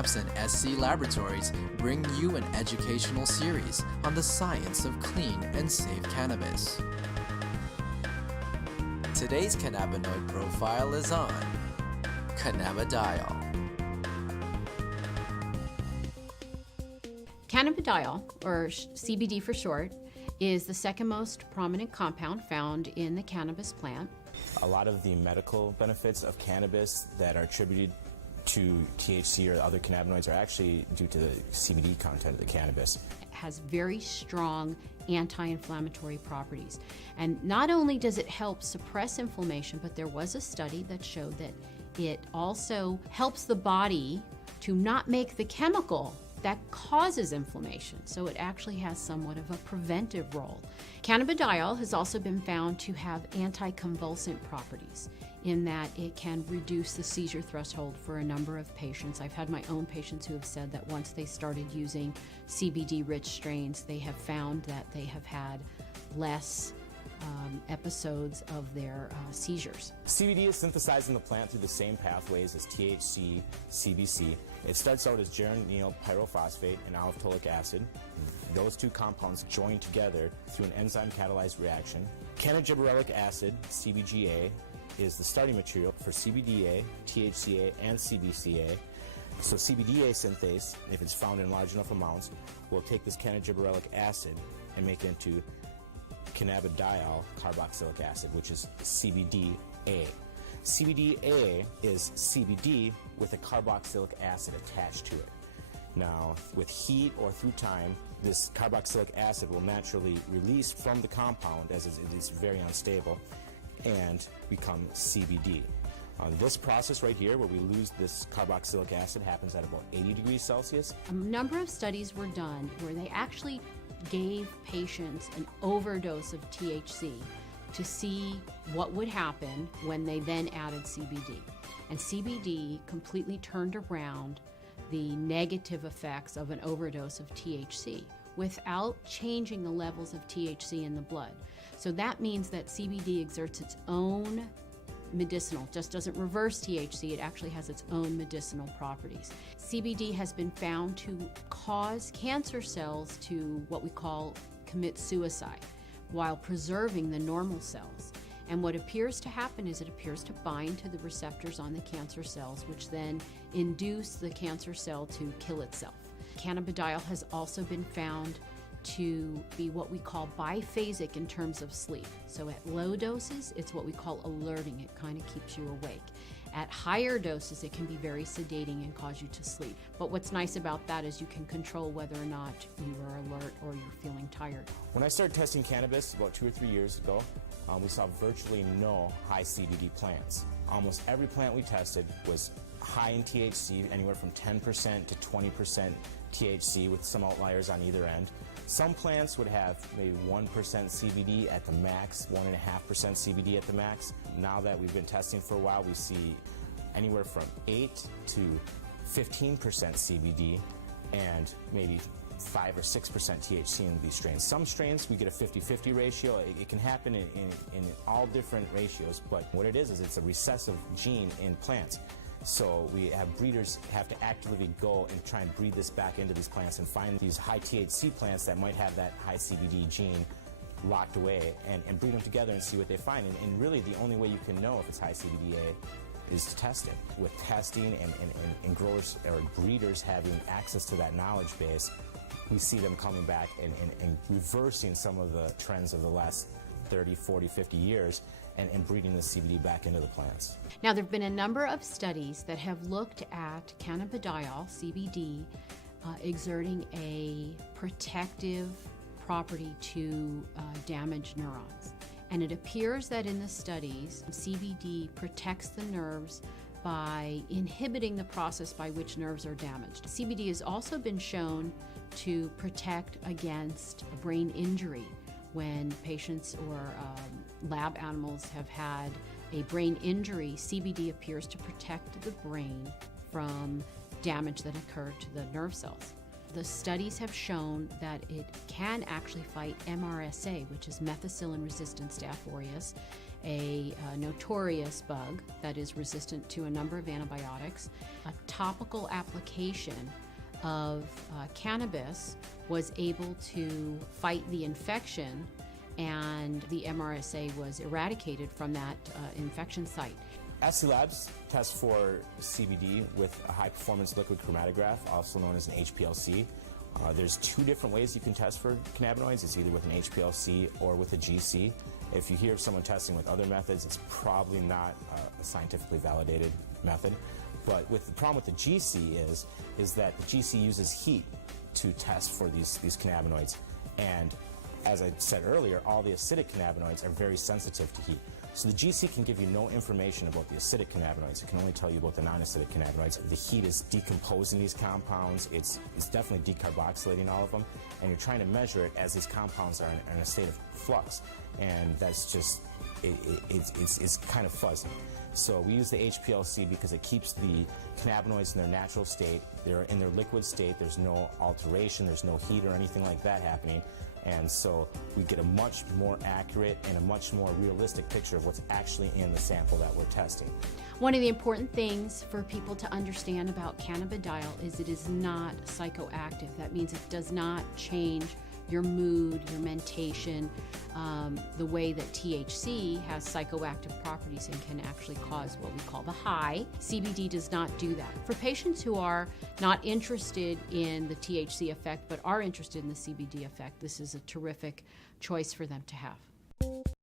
Weedmaps and SC Laboratories bring you an educational series on the science of clean and safe cannabis. Today's cannabinoid profile is on cannabidiol. Cannabidiol, or CBD for short, is the second most prominent compound found in the cannabis plant. A lot of the medical benefits of cannabis that are attributed to THC or other cannabinoids are actually due to the CBD content of the cannabis. It has very strong anti-inflammatory properties. And not only does it help suppress inflammation, but there was a study that showed that it also helps the body to not make the chemical that causes inflammation. So it actually has somewhat of a preventive role. Cannabidiol has also been found to have anticonvulsant properties in that it can reduce the seizure threshold for a number of patients. I've had my own patients who have said that once they started using CBD-rich strains, they have found that they have had less episodes of their seizures. CBD is synthesized in the plant through the same pathways as THC, CBC. It starts out as geranyl pyrophosphate and aliphtolic acid. Those two compounds join together through an enzyme-catalyzed reaction. Cannagibberellic acid, CBGA, is the starting material for CBDA, THCA, and CBCA. So CBDA synthase, if it's found in large enough amounts, will take this cannagibberellic acid and make it into cannabidiol carboxylic acid, which is CBDA. CBDA is CBD with a carboxylic acid attached to it. Now, with heat or through time, this carboxylic acid will naturally release from the compound as it is very unstable and become CBD. This process right here, where we lose this carboxylic acid, happens at about 80 degrees Celsius. A number of studies were done where they actually gave patients an overdose of THC to see what would happen when they then added CBD. And CBD completely turned around the negative effects of an overdose of THC without changing the levels of THC in the blood. So that means that CBD exerts its own medicinal, just doesn't reverse THC, it actually has its own medicinal properties. CBD has been found to cause cancer cells to what we call commit suicide while preserving the normal cells. And what appears to happen is it appears to bind to the receptors on the cancer cells, which then induce the cancer cell to kill itself. Cannabidiol has also been found to be what we call biphasic in terms of sleep. So at low doses, it's what we call alerting. It kind of keeps you awake. At higher doses, it can be very sedating and cause you to sleep. But what's nice about that is you can control whether or not you are alert or you're feeling tired. When I started testing cannabis about 2 or 3 years ago, we saw virtually no high CBD plants. Almost every plant we tested was high in THC, anywhere from 10% to 20% THC, with some outliers on either end. Some plants would have maybe 1% CBD at the max, 1.5% CBD at the max. Now that we've been testing for a while, we see anywhere from 8 to 15% CBD and maybe 5 or 6% THC in these strains. Some strains we get a 50-50 ratio. It can happen in all different ratios, but what it is it's a recessive gene in plants. So we have breeders have to actively go and try and breed this back into these plants and find these high THC plants that might have that high CBD gene locked away and breed them together and see what they find. And really the only way you can know if it's high CBDA is to test it. With testing and growers or breeders having access to that knowledge base, we see them coming back and reversing some of the trends of the last 30, 40, 50 years and breeding the CBD back into the plants. Now, there have been a number of studies that have looked at cannabidiol, CBD, exerting a protective property to damaged neurons. And it appears that in the studies, CBD protects the nerves by inhibiting the process by which nerves are damaged. CBD has also been shown to protect against brain injury when patients or lab animals have had a brain injury. CBD appears to protect the brain from damage that occurred to the nerve cells. The studies have shown that it can actually fight MRSA, which is methicillin-resistant Staph aureus, a notorious bug that is resistant to a number of antibiotics. A topical application of cannabis was able to fight the infection, and the MRSA was eradicated from that infection site. SC Labs tests for CBD with a high-performance liquid chromatograph, also known as an HPLC. There's two different ways you can test for cannabinoids. It's either with an HPLC or with a GC. If you hear of someone testing with other methods, it's probably not a scientifically validated method. But the problem with the GC is that the GC uses heat to test for these cannabinoids. And as I said earlier, all the acidic cannabinoids are very sensitive to heat. So the GC can give you no information about the acidic cannabinoids. It can only tell you about the non-acidic cannabinoids. The heat is decomposing these compounds. It's definitely decarboxylating all of them. And you're trying to measure it as these compounds are in a state of flux. And that's just, it's kind of fuzzy. So we use the HPLC because it keeps the cannabinoids in their natural state. They're in their liquid state. There's no alteration. There's no heat or anything like that happening. And so we get a much more accurate and a much more realistic picture of what's actually in the sample that we're testing. One of the important things for people to understand about cannabidiol is it is not psychoactive. That means it does not change your mood, your mentation, the way that THC has psychoactive properties and can actually cause what we call the high. CBD does not do that. For patients who are not interested in the THC effect but are interested in the CBD effect, this is a terrific choice for them to have.